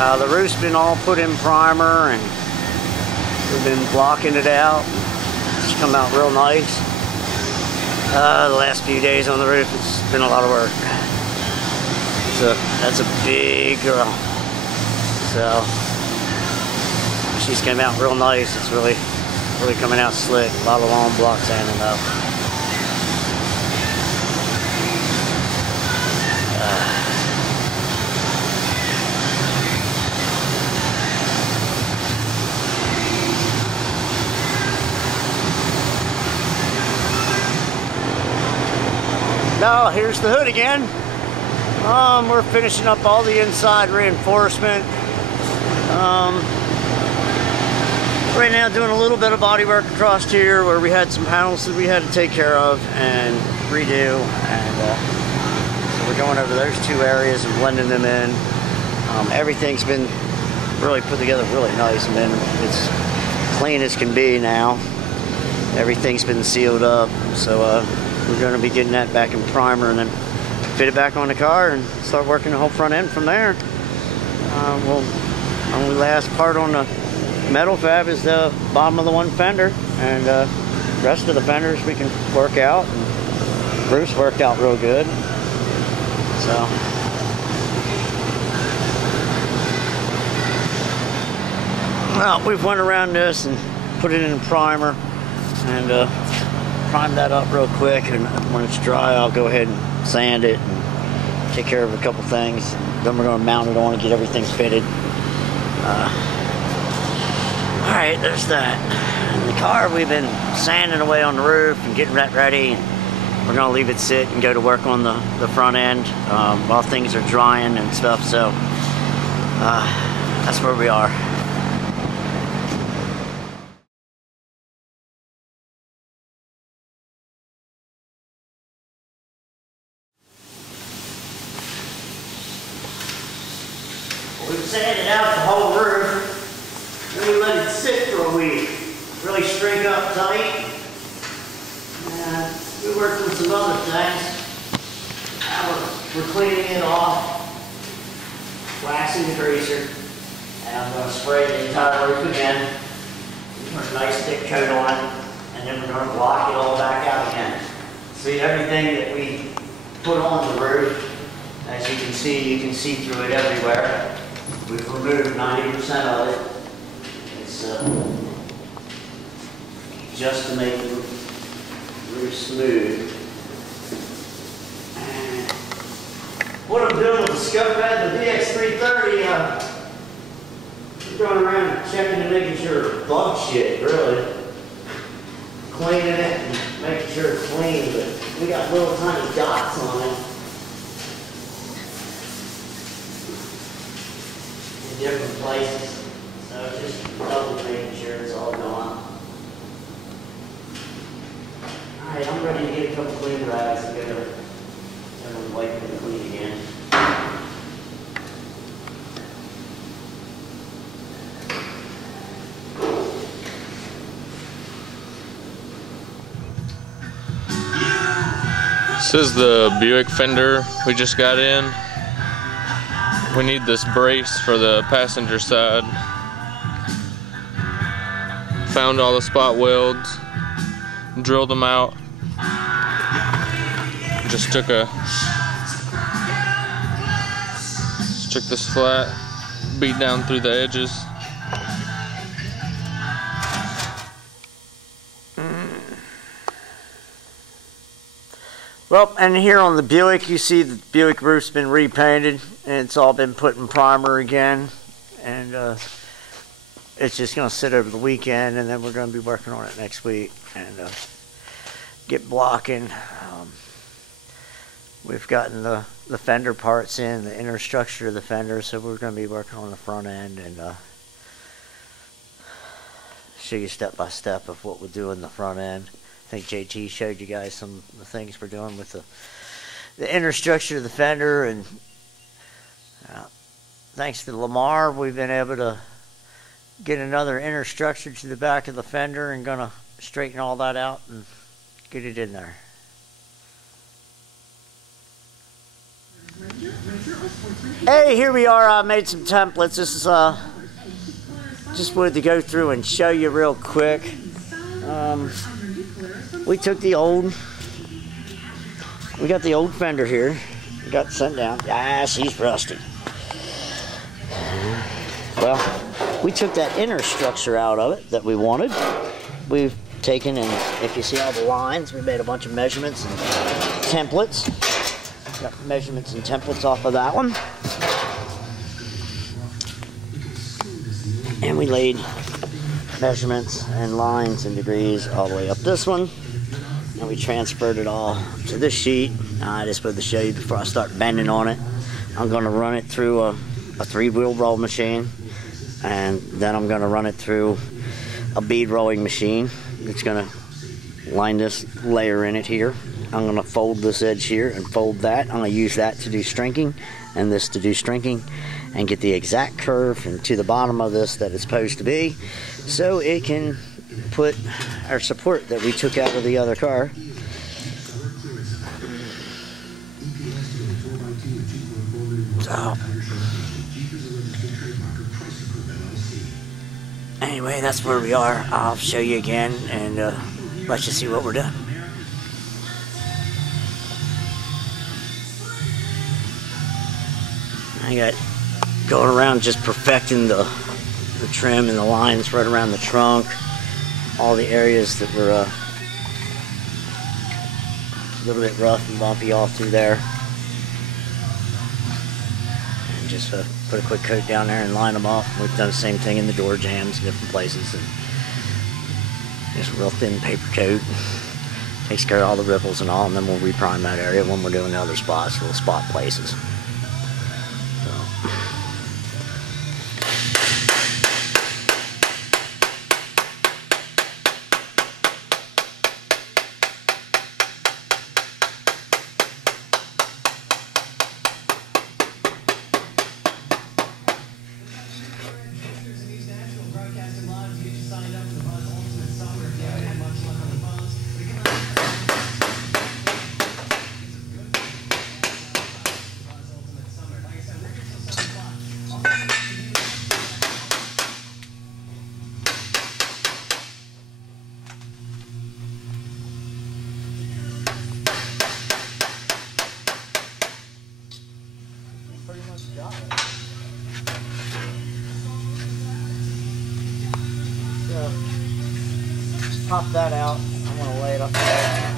The roof's been all put in primer, and we've been blocking it out. It's come out real nice. The last few days on the roof, it's been a lot of work. So that's a big girl. So she's came out real nice. It's really coming out slick. A lot of long block sanding though. Now here's the hood again. We're finishing up all the inside reinforcement. Right now doing a little bit of body work across here where we had some panels that we had to take care of and redo, and so we're going over those two areas and blending them in. Everything's been really put together really nice, and then it's clean as can be now. Everything's been sealed up, so we're going to be getting that back in primer and then fit it back on the car and start working the whole front end from there. Well, only last part on the metal fab is the bottom of the one fender, and the rest of the fenders we can work out, and roof's worked out real good. So well, we've went around this and put it in primer and prime that up real quick, and when it's dry I'll go ahead and sand it and take care of a couple things, and then we're going to mount it on and get everything fitted. Alright, there's that. In the car we've been sanding away on the roof and getting that ready, and we're going to leave it sit and go to work on the front end while things are drying and stuff, so that's where we are. We've sanded out the whole roof, then we let it sit for a week, really string up tight. We worked with some other things. Now we're cleaning it off, waxing the greaser, and I'm going to spray the entire roof again, put a nice thick coat on it, and then we're going to block it all back out again. See, everything that we put on the roof, as you can see through it everywhere. We've removed 90% of it. It's just to make the roof smooth. And what I'm doing with the scope bed, the VX330, we're going around checking and making sure it's bug shit, really. Cleaning it and making sure it's clean, but we got little tiny dots on it. Different places, so just double making sure it's all gone. Alright, I'm ready to get a couple clean rags and go to wipe it and clean again. This is the Buick Fender we just got in. We need this brace for the passenger side. Found all the spot welds, drilled them out. Just took this flat, beat down through the edges. Well, and here on the Buick, you see the Buick roof's been repainted, and it's all been put in primer again, and it's just going to sit over the weekend, and then we're going to be working on it next week and get blocking. We've gotten the fender parts in, the inner structure of the fender, so we're going to be working on the front end and show you step by step of what we'll do in the front end. I think JT showed you guys some of the things we're doing with the inner structure of the fender, and thanks to Lamar, we've been able to get another inner structure to the back of the fender, and gonna straighten all that out and get it in there. Hey, here we are. I made some templates. This is just wanted to go through and show you real quick. We took the old. We got the old Fender here. We got sent down. Ah, she's rusty. Well, we took that inner structure out of it that we wanted. We've taken, and if you see all the lines, we made a bunch of measurements and templates. Got measurements and templates off of that one. And we laid measurements and lines and degrees all the way up this one. And we transferred it all to this sheet. I just wanted to show you before I start bending on it. I'm going to run it through a 3-wheel roll machine. And then I'm going to run it through a bead rolling machine. It's going to line this layer in it here. I'm going to fold this edge here and fold that. I'm going to use that to do strinking and this to do strinking and get the exact curve and to the bottom of this that it's supposed to be, so it can put our support that we took out of the other car. So anyway, that's where we are. I'll show you again and let you see what we're doing. I got going around just perfecting the trim and the lines right around the trunk, all the areas that were a little bit rough and bumpy all through there, and just put a quick coat down there and line them up. We've done the same thing in the door jambs in different places, and just a real thin paper coat takes care of all the ripples and all, and then we'll reprime that area when we're doing the other spots, little spot places. Pop that out. I'm going to lay it up there.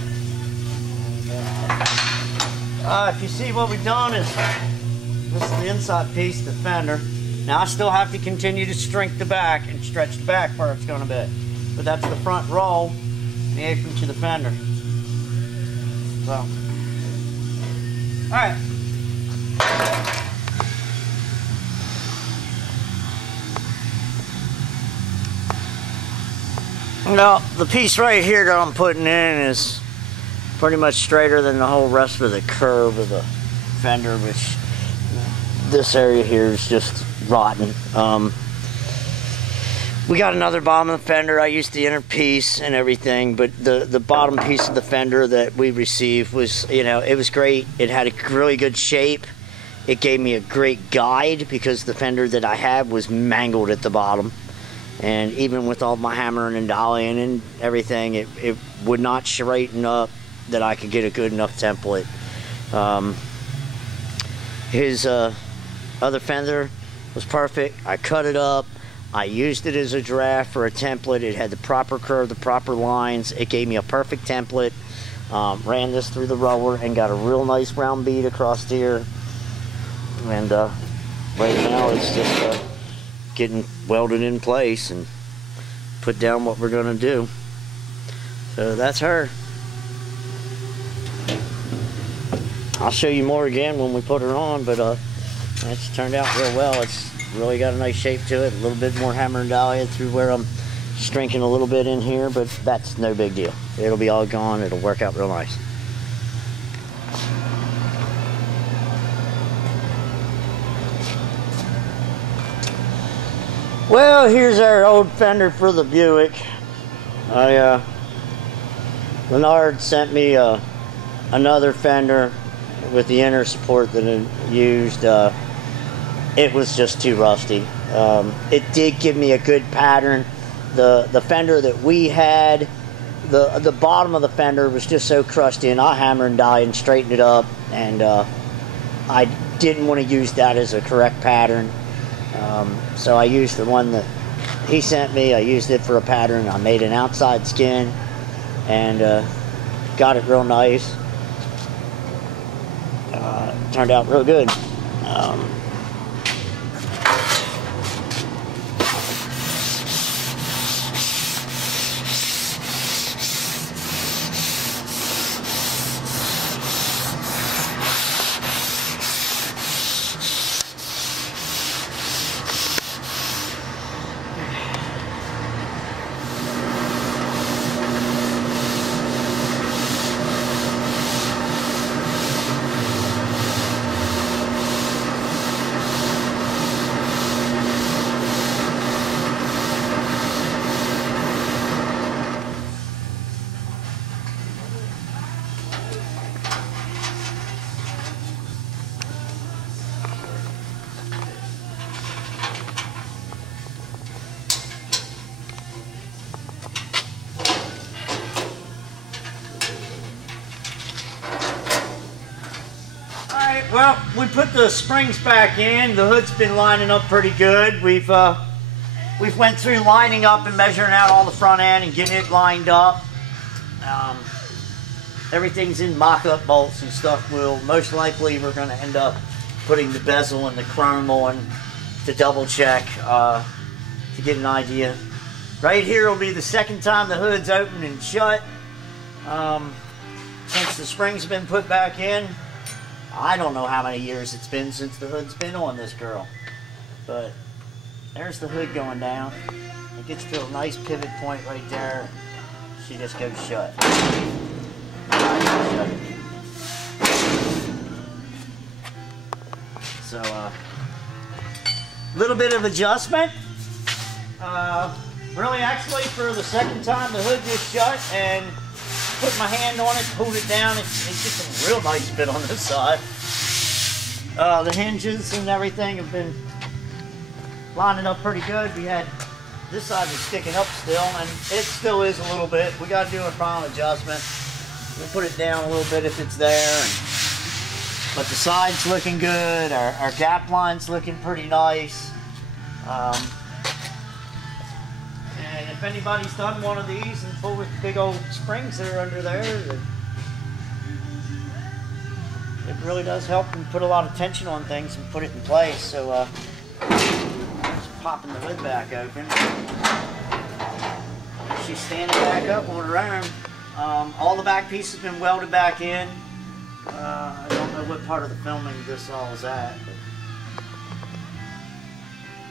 If you see what we've done is, this is the inside piece of the fender. Now I still have to continue to shrink the back and stretch the back where it's going to be. But that's the front roll and the apron to the fender. So, alright. Now, the piece right here that I'm putting in is pretty much straighter than the whole rest of the curve of the fender, which this area here is just rotten. We got another bottom of the fender. I used the inner piece and everything, but the bottom piece of the fender that we received was, you know, it was great. It had a really good shape. It gave me a great guide because the fender that I had was mangled at the bottom. And even with all my hammering and dollying and everything, it would not straighten up that I could get a good enough template. His other fender was perfect. I cut it up. I used it as a draft for a template. It had the proper curve, the proper lines. It gave me a perfect template. Ran this through the roller and got a real nice round bead across here. And right now it's just getting welded in place and put down what we're going to do. So that's her. I'll show you more again when we put her on, but it's turned out real well. It's really got a nice shape to it. A little bit more hammer and dolly through where I'm strinking a little bit in here, but that's no big deal. It'll be all gone. It'll work out real nice. Well, here's our old fender for the Buick. Leonard sent me another fender with the inner support that it used, it was just too rusty. It did give me a good pattern. The fender that we had, the bottom of the fender was just so crushed in. I hammered and die and straightened it up, and I didn't want to use that as a correct pattern. So I used the one that he sent me. I used it for a pattern. I made an outside skin and got it real nice. Turned out real good. Well, we put the springs back in. The hood's been lining up pretty good. We've went through lining up and measuring out all the front end and getting it lined up. Everything's in mock-up bolts and stuff. Most likely we're going to end up putting the bezel and the chrome on to double check to get an idea. Right here will be the second time the hood's open and shut since the springs have been put back in. I don't know how many years it's been since the hood's been on this girl, but there's the hood going down. It gets to a nice pivot point right there. She just goes shut. So, little bit of adjustment. Really, actually, for the second time, the hood just shut and put my hand on it, hold it down, it gets a real nice fit on this side. The hinges and everything have been lining up pretty good. We had this side was sticking up still, and it still is a little bit. We got to do a final adjustment. We'll put it down a little bit if it's there. But the side's looking good. Our gap line's looking pretty nice. And if anybody's done one of these and pulled with the big old springs that are under there, it really does help and put a lot of tension on things and put it in place. So just popping the hood back open. She's standing back up on her own. All the back piece has been welded back in. I don't know what part of the filming this all is at, but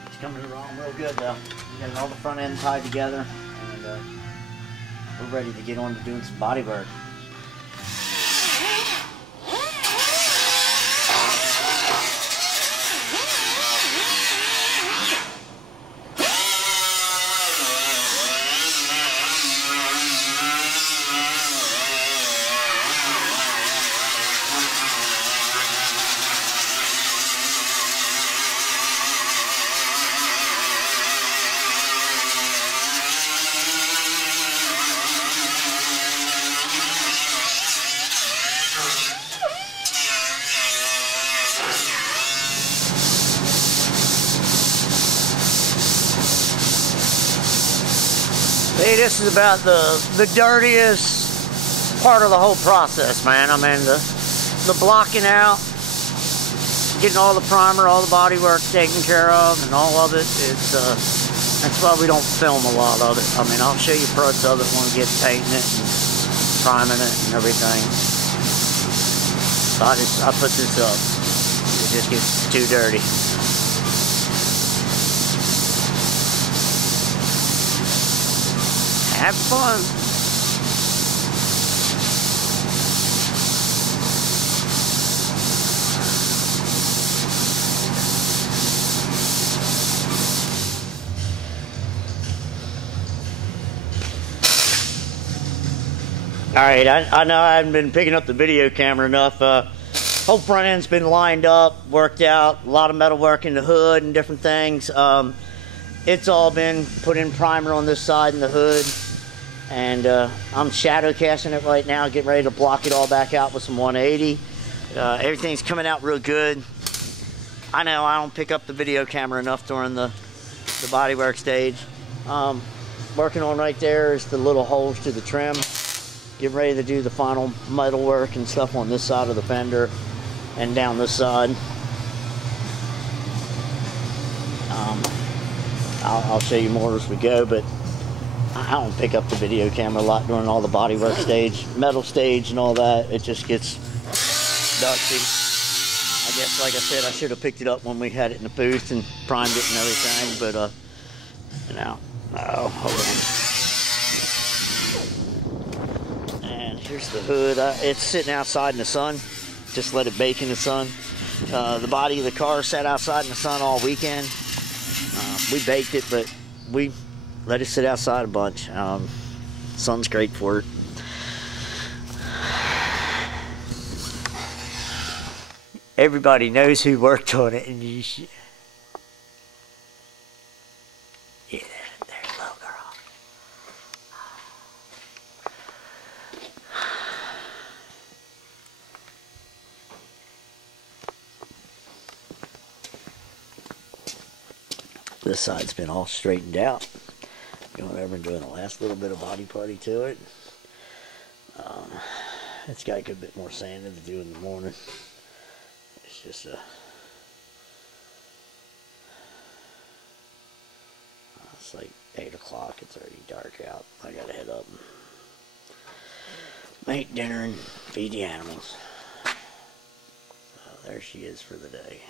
it's coming along real good though. We got all the front end tied together, and we're ready to get on to doing some body work. Hey, this is about the dirtiest part of the whole process, man. I mean, the blocking out, getting all the primer, all the body work taken care of, and all of it. It's that's why we don't film a lot of it. I mean, I'll show you parts of it when we get painting it and priming it and everything. So I put this up. It just gets too dirty. Have fun. All right, I know I haven't been picking up the video camera enough. Whole front end's been lined up, worked out, a lot of metal work in the hood and different things. It's all been put in primer on this side and the hood, and I'm shadow casting it right now, getting ready to block it all back out with some 180. Everything's coming out real good. I know I don't pick up the video camera enough during the bodywork stage. Working on right there is the little holes to the trim. Getting ready to do the final metal work and stuff on this side of the fender and down this side. I'll show you more as we go, but I don't pick up the video camera a lot during all the bodywork stage, metal stage and all that. It just gets dusty. I guess, like I said, I should have picked it up when we had it in the booth and primed it and everything, but you know, oh, hold on. And here's the hood. It's sitting outside in the sun. Just let it bake in the sun. The body of the car sat outside in the sun all weekend. We baked it, but we let it sit outside a bunch. Sun's great for it. Everybody knows who worked on it, and you should... Yeah, there's a little girl. This side's been all straightened out. Going over and doing the last little bit of body putty to it. It's got a good bit more sanding to do in the morning. It's just it's like 8 o'clock. It's already dark out. I gotta head up and make dinner and feed the animals. So there she is for the day.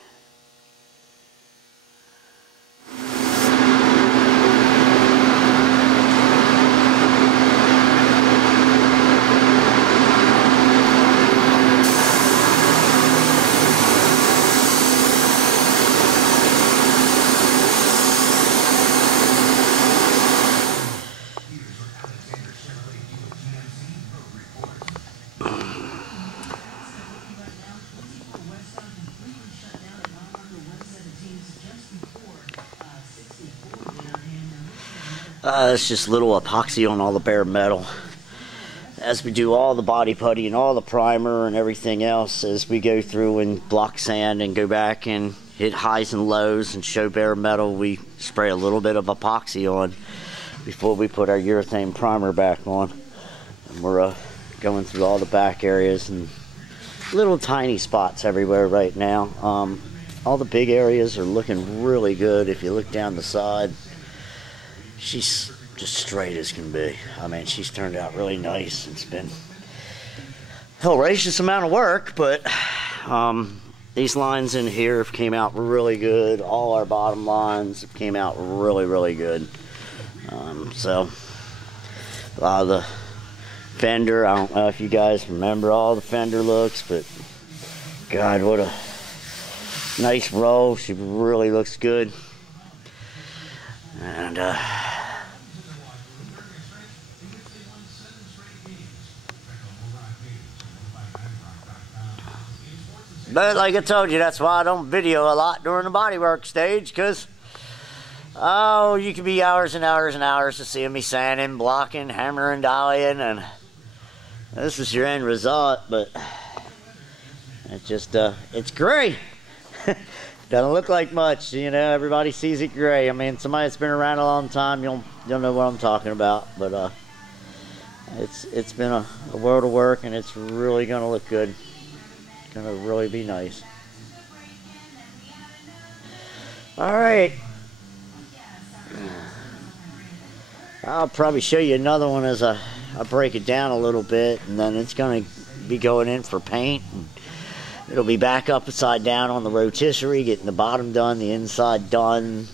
It's just little epoxy on all the bare metal. As we do all the body putty and all the primer and everything else, as we go through and block sand and go back and hit highs and lows and show bare metal, we spray a little bit of epoxy on before we put our urethane primer back on. And we're going through all the back areas and little tiny spots everywhere right now. All the big areas are looking really good. If you look down the side, she's just straight as can be. I mean, she's turned out really nice. It's been a hellacious amount of work, but these lines in here came out really good. All our bottom lines came out really, really good. So a lot of the fender, I don't know if you guys remember all the fender looks, but God, what a nice roll. She really looks good. And but like I told you, that's why I don't video a lot during the bodywork stage, because oh, you could be hours and hours and hours to see me sanding, blocking, hammering, dollying, and this is your end result. But it's just it's gray. Doesn't look like much, you know. Everybody sees it gray. I mean, somebody that's been around a long time, you'll know what I'm talking about. But it's been a world of work, and it's really gonna look good. It's gonna really be nice. All right, I'll probably show you another one as I break it down a little bit, and then it's gonna be going in for paint. And it'll be back up upside down on the rotisserie, getting the bottom done, the inside done,